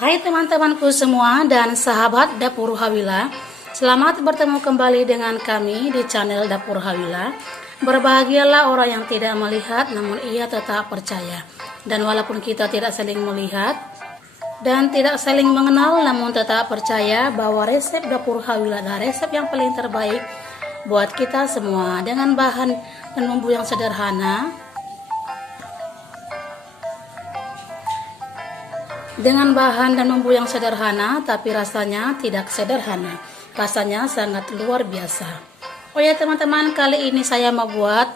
Hai teman-temanku semua dan sahabat Dapur Hawila, selamat bertemu kembali dengan kami di channel Dapur Hawila. Berbahagialah orang yang tidak melihat namun ia tetap percaya. Dan walaupun kita tidak saling melihat dan tidak saling mengenal namun tetap percaya bahwa resep Dapur Hawila adalah resep yang paling terbaik buat kita semua dengan bahan dan bumbu yang sederhana. Dengan bahan dan bumbu yang sederhana, tapi rasanya tidak sederhana. Rasanya sangat luar biasa. Oh ya teman-teman, kali ini saya mau buat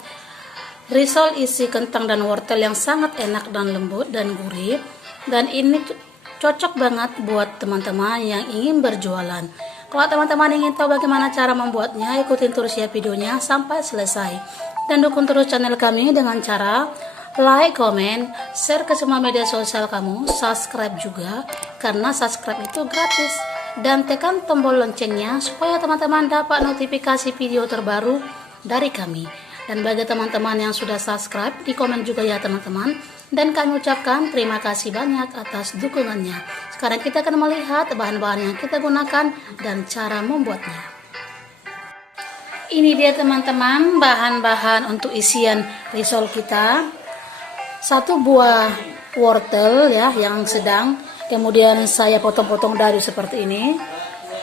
risol isi kentang dan wortel yang sangat enak dan lembut dan gurih. Dan ini cocok banget buat teman-teman yang ingin berjualan. Kalau teman-teman ingin tahu bagaimana cara membuatnya, ikutin terus ya videonya sampai selesai. Dan dukung terus channel kami dengan cara like, komen, share ke semua media sosial kamu, subscribe juga, karena subscribe itu gratis. Dan tekan tombol loncengnya supaya teman-teman dapat notifikasi video terbaru dari kami. Dan bagi teman-teman yang sudah subscribe, di komen juga ya teman-teman. Dan kami ucapkan terima kasih banyak atas dukungannya. Sekarang kita akan melihat bahan-bahan yang kita gunakan dan cara membuatnya. Ini dia teman-teman bahan-bahan untuk isian risol kita. 1 buah wortel ya yang sedang, kemudian saya potong-potong dadu seperti ini.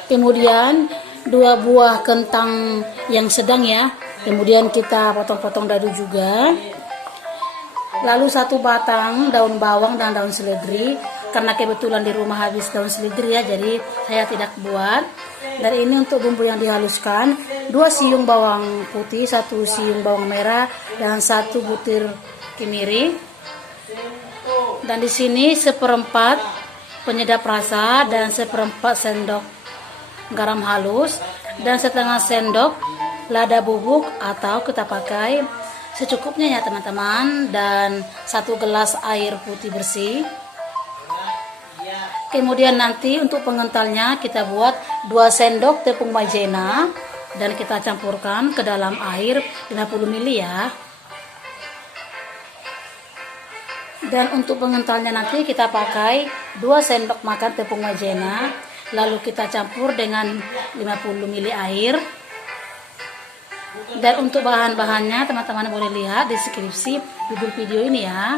Kemudian 2 buah kentang yang sedang ya, kemudian kita potong-potong dadu juga. Lalu 1 batang daun bawang dan daun seledri, karena kebetulan di rumah habis daun seledri ya, jadi saya tidak buat. Dan ini untuk bumbu yang dihaluskan, 2 siung bawang putih, 1 siung bawang merah, dan 1 butir kemiri. Dan di sini 1/4 penyedap rasa dan 1/4 sendok garam halus dan 1/2 sendok lada bubuk atau kita pakai secukupnya ya teman-teman, dan 1 gelas air putih bersih. Kemudian nanti untuk pengentalnya kita buat 2 sendok tepung maizena dan kita campurkan ke dalam air 50 ml ya. Dan untuk pengentalnya nanti kita pakai 2 sendok makan tepung maizena, lalu kita campur dengan 50 ml air. Dan untuk bahan-bahannya teman-teman boleh lihat di deskripsi judul video ini ya.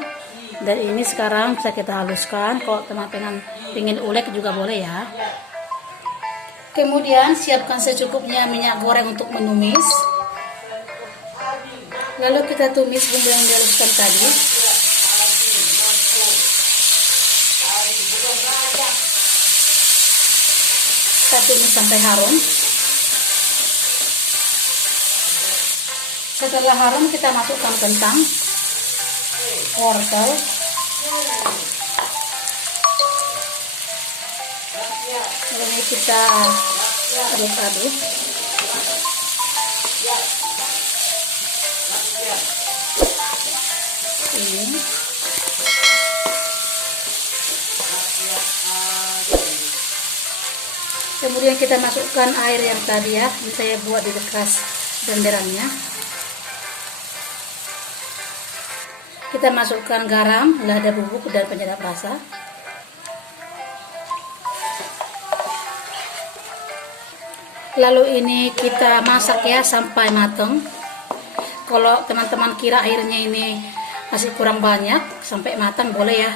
Dan ini sekarang bisa kita haluskan, kalau teman-teman ingin ulek juga boleh ya. Kemudian siapkan secukupnya minyak goreng untuk menumis. Lalu kita tumis bumbu yang dihaluskan tadi. Kita tumis sampai harum. Setelah harum kita masukkan kentang, wortel, lalu kita aduk-aduk. Ini kemudian kita masukkan air yang tadi ya, ini saya buat di bekas blenderannya. Kita masukkan garam, lada bubuk dan penyedap rasa. Lalu ini kita masak ya sampai matang. Kalau teman-teman kira airnya ini masih kurang banyak sampai matang, boleh ya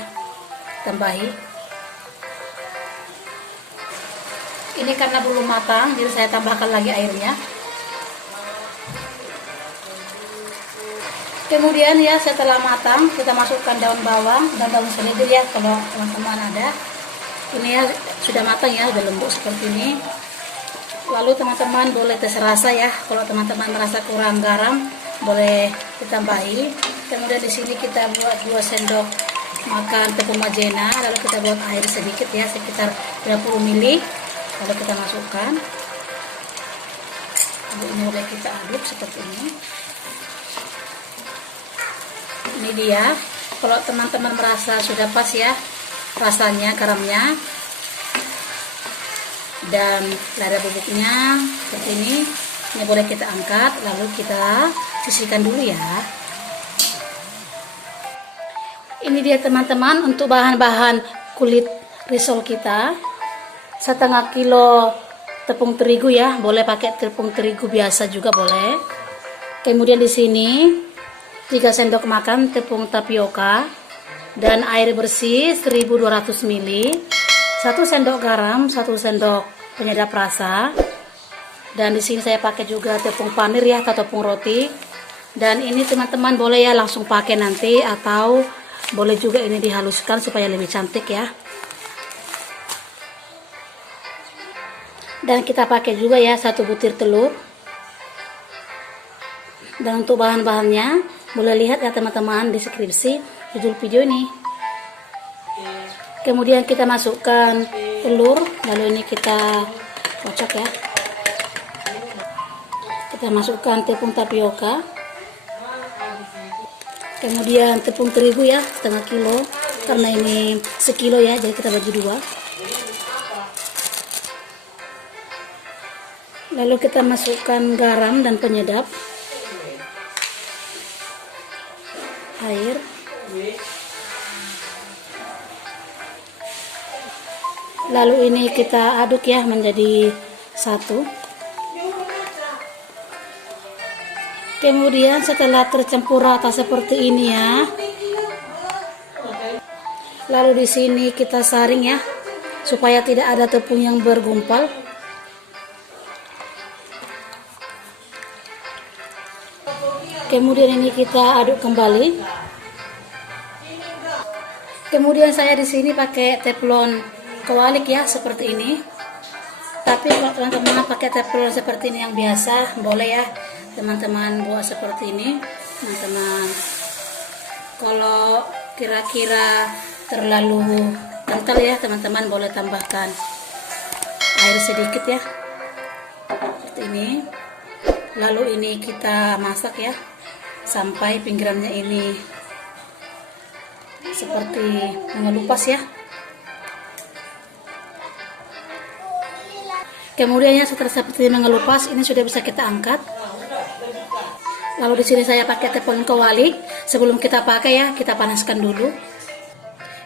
tambahi. Ini karena belum matang, jadi saya tambahkan lagi airnya. Kemudian ya setelah matang, kita masukkan daun bawang dan daun seledri ya, kalau teman-teman ada. Ini ya sudah matang ya, sudah lembut seperti ini. Lalu teman-teman boleh tes rasa ya, kalau teman-teman merasa kurang garam, boleh ditambahi. Kemudian di sini kita buat 2 sendok makan tepung maizena, lalu kita buat air sedikit ya, sekitar 30 ml. Lalu kita masukkan. Lalu ini boleh kita aduk seperti ini. Ini dia. Kalau teman-teman merasa sudah pas ya rasanya, garamnya dan lada bubuknya seperti ini boleh kita angkat, lalu kita sisihkan dulu ya. Ini dia teman-teman untuk bahan-bahan kulit risol kita. Setengah kilo tepung terigu ya, boleh pakai tepung terigu biasa juga boleh. Kemudian di sini 3 sendok makan tepung tapioka dan air bersih 1200 ml, 1 sendok garam, 1 sendok penyedap rasa. Dan di sini saya pakai juga tepung panir ya atau tepung roti. Dan ini teman-teman boleh ya langsung pakai nanti, atau boleh juga ini dihaluskan supaya lebih cantik ya. Dan kita pakai juga ya 1 butir telur. Dan untuk bahan-bahannya boleh lihat ya teman-teman di deskripsi judul video ini. Kemudian kita masukkan telur, lalu ini kita kocok ya. Kita masukkan tepung tapioka. Kemudian tepung terigu ya, setengah kilo, karena ini sekilo ya, jadi kita bagi 2. Lalu kita masukkan garam dan penyedap, air, lalu ini kita aduk ya menjadi satu. Kemudian setelah tercampur rata seperti ini ya, lalu di sini kita saring ya supaya tidak ada tepung yang bergumpal. Kemudian ini kita aduk kembali. Kemudian saya di sini pakai teflon kewalik ya seperti ini. Tapi kalau teman-teman pakai teflon seperti ini yang biasa boleh ya teman-teman buat seperti ini teman-teman. Kalau kira-kira terlalu kental ya teman-teman boleh tambahkan air sedikit ya seperti ini. Lalu ini kita masak ya sampai pinggirannya ini seperti mengelupas ya. Kemudian ya setelah seperti mengelupas ini sudah bisa kita angkat. Lalu di sini saya pakai teflon kewalik. Sebelum kita pakai ya, kita panaskan dulu.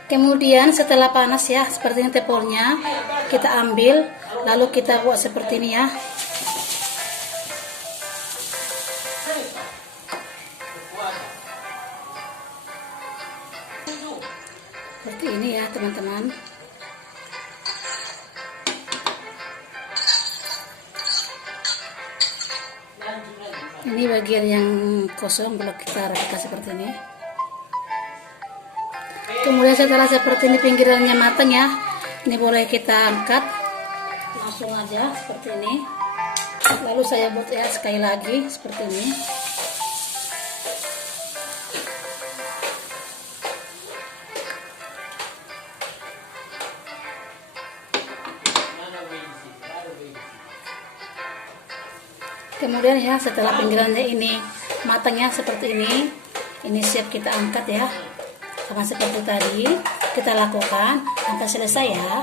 Kemudian setelah panas ya, seperti ini teflonnya, kita ambil, lalu kita buat seperti ini ya. Seperti ini ya, teman-teman. Ini bagian yang kosong kalau kita rapikan seperti ini. Kemudian setelah seperti ini pinggirannya matang ya, ini boleh kita angkat langsung aja seperti ini. Lalu saya buat ya sekali lagi seperti ini. Kemudian ya setelah pinggirannya ini matangnya seperti ini siap kita angkat ya. Sama seperti tadi kita lakukan sampai selesai ya.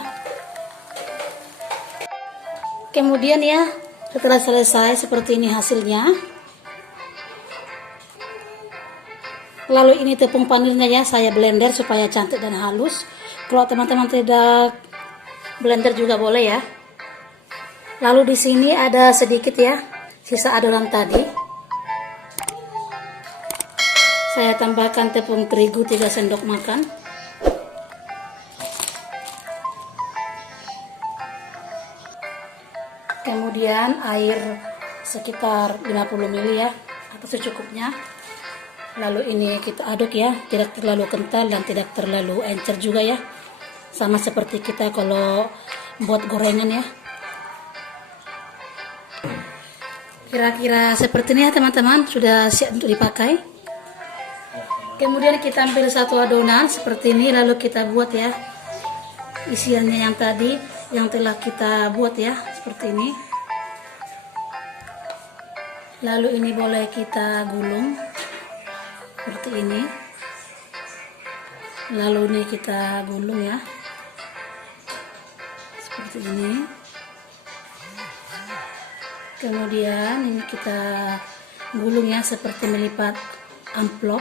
Kemudian ya setelah selesai seperti ini hasilnya. Lalu ini tepung panirnya ya saya blender supaya cantik dan halus. Kalau teman-teman tidak blender juga boleh ya. Lalu di sini ada sedikit ya sisa adonan tadi. Saya tambahkan tepung terigu 3 sendok makan. Kemudian air sekitar 50 ml ya, atau secukupnya. Lalu ini kita aduk ya, tidak terlalu kental dan tidak terlalu encer juga ya. Sama seperti kita kalau buat gorengan ya. Kira-kira seperti ini ya teman-teman, sudah siap untuk dipakai. Kemudian kita ambil satu adonan seperti ini, lalu kita buat ya isiannya yang tadi yang telah kita buat ya seperti ini. Lalu ini boleh kita gulung seperti ini. Lalu ini kita gulung ya seperti ini. Kemudian ini kita gulung ya seperti melipat amplop.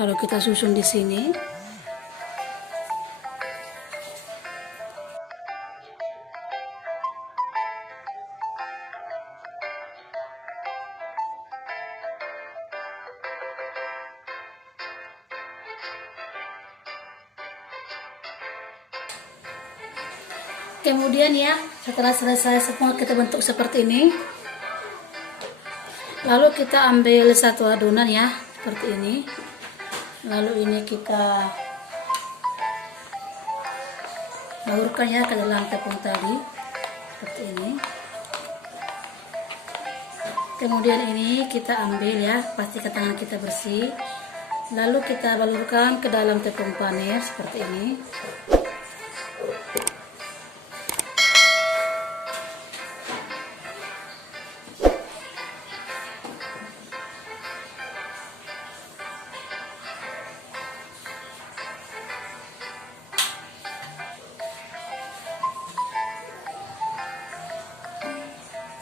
Lalu kita susun di sini. Kemudian ya, setelah selesai semua kita bentuk seperti ini, lalu kita ambil satu adonan ya, seperti ini. Lalu ini kita baurkan ya ke dalam tepung tadi, seperti ini. Kemudian ini kita ambil ya, pastikan tangan kita bersih. Lalu kita balurkan ke dalam tepung panis seperti ini.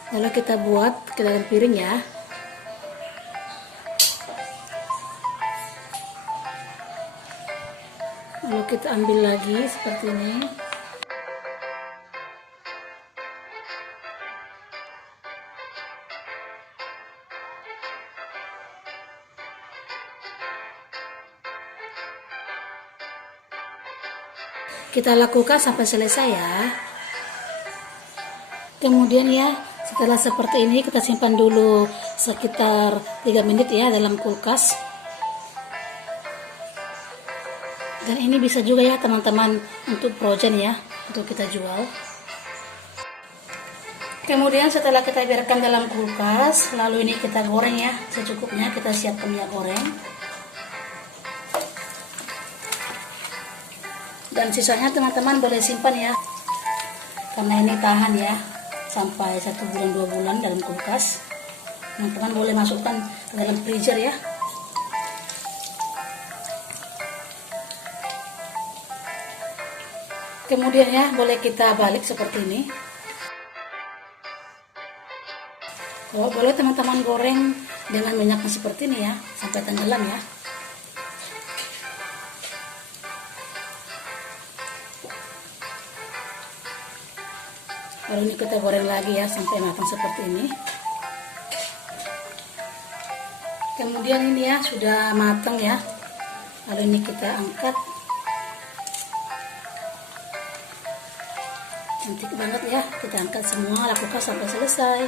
Lalu kita buat ke dalam piring ya. Lalu kita ambil lagi seperti ini. Kita lakukan sampai selesai ya. Kemudian ya, setelah seperti ini kita simpan dulu sekitar 3 menit ya dalam kulkas. Dan ini bisa juga ya teman-teman untuk frozen ya, untuk kita jual. Kemudian setelah kita biarkan dalam kulkas, lalu ini kita goreng ya secukupnya. Kita siapkan minyak goreng. Dan sisanya teman-teman boleh simpan ya, karena ini tahan ya sampai 1 bulan 2 bulan dalam kulkas. Teman-teman boleh masukkan ke dalam freezer ya. Kemudian ya boleh kita balik seperti ini. Kalau boleh teman-teman goreng dengan minyaknya seperti ini ya, sampai tenggelam ya. Lalu ini kita goreng lagi ya sampai matang seperti ini. Kemudian ini ya sudah matang ya. Lalu ini kita angkat. Cantik banget ya. Kita angkat semua, lakukan sampai selesai.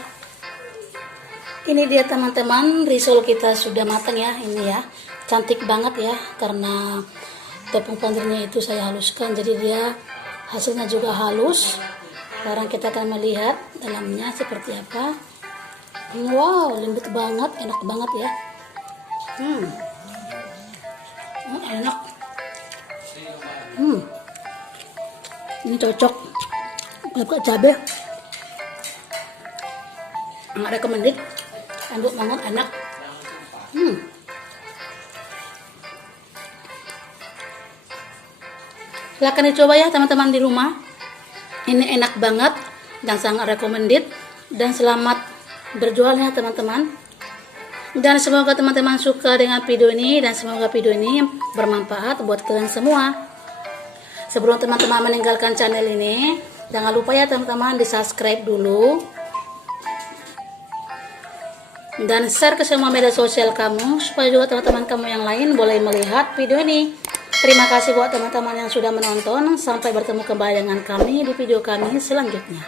Ini dia teman-teman, risol kita sudah matang ya. Ini ya, cantik banget ya, karena tepung panirnya itu saya haluskan, jadi dia hasilnya juga halus. Sekarang kita akan melihat dalamnya seperti apa. Wow, lembut banget, enak banget ya. Enak. Ini cocok pakai cabai. Nggak recommended. Enak banget, enak. Silahkan dicoba ya teman-teman di rumah. Ini enak banget dan sangat recommended. Dan selamat berjual ya teman-teman. Dan semoga teman-teman suka dengan video ini, dan semoga video ini bermanfaat buat kalian semua. Sebelum teman-teman meninggalkan channel ini, jangan lupa ya teman-teman di subscribe dulu dan share ke semua media sosial kamu, supaya juga teman-teman kamu yang lain boleh melihat video ini. Terima kasih buat teman-teman yang sudah menonton. Sampai bertemu kembali dengan kami di video kami selanjutnya.